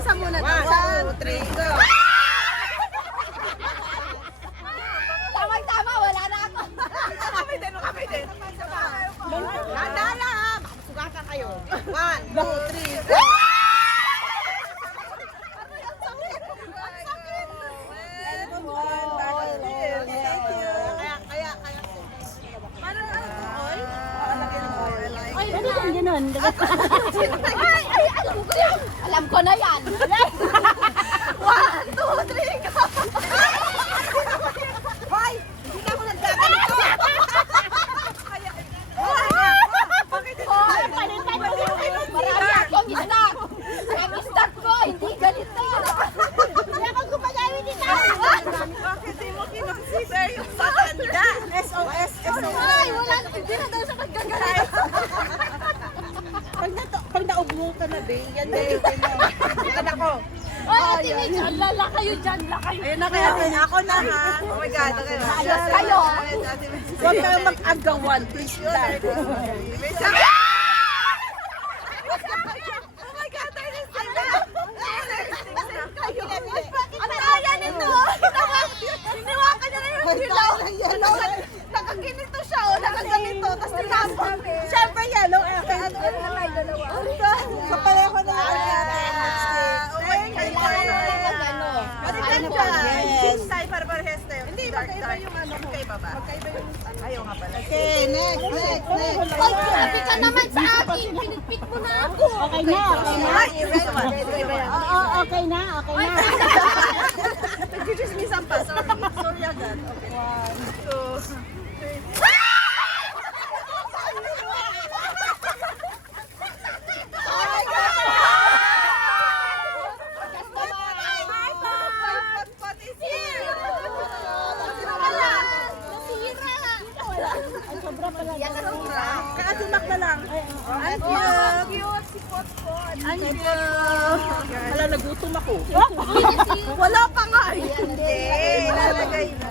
Isa muna. 1, 2, 3, go! Tamang-tama, wala na ako. Kami din. Nadala ha! Baka masugatan kayo. 1, 2, 3, go! Ganun. Ay, alam ko yan. Alam ko na yan. 1, 2, 3, go! Hoy! Hindi na ako nagkaganito! Hoy, palitan mo yun. Marami akong istak. Ang istak ko, hindi ganito. Hindi ako gumagamit dito. Bakit di mo kinonsider yung matanda? SOS! Ay, wala. Hindi na daw siya magagalit. Pag naubo ka na, be, yan na yung yan ako. Ay, teenage, lala kayo dyan, la kayo. Ayun na kaya, ako na ha. Oh my God, okay. Ayos kayo. Huwag kayong mag-agawan, please. Oh my God, tayo na sila. Ang daya nito. Hiniwakan niya na yung hilaw. Nakaginito siya, o nakaganito. Tapos tinapon. Siyempre, yellow. Kapareho na lang. Oh my God. Ano po? Yes. Tayo para tayo. Hindi, magkaiba yung ano. Magkaiba ba? Ayaw nga pala. Okay, next. Ay, grabe ka naman sa akin. Pinipit mo na ako. Okay na. Oo, okay na. Nagchichismisan pa. Sorry agad. Okay. 1, 2, 3. Kaya tumak na lang. Thank you. Cute si Potpot. Thank you. Wala, nagutom ako. Wala pa nga. Hindi. Lalagay na.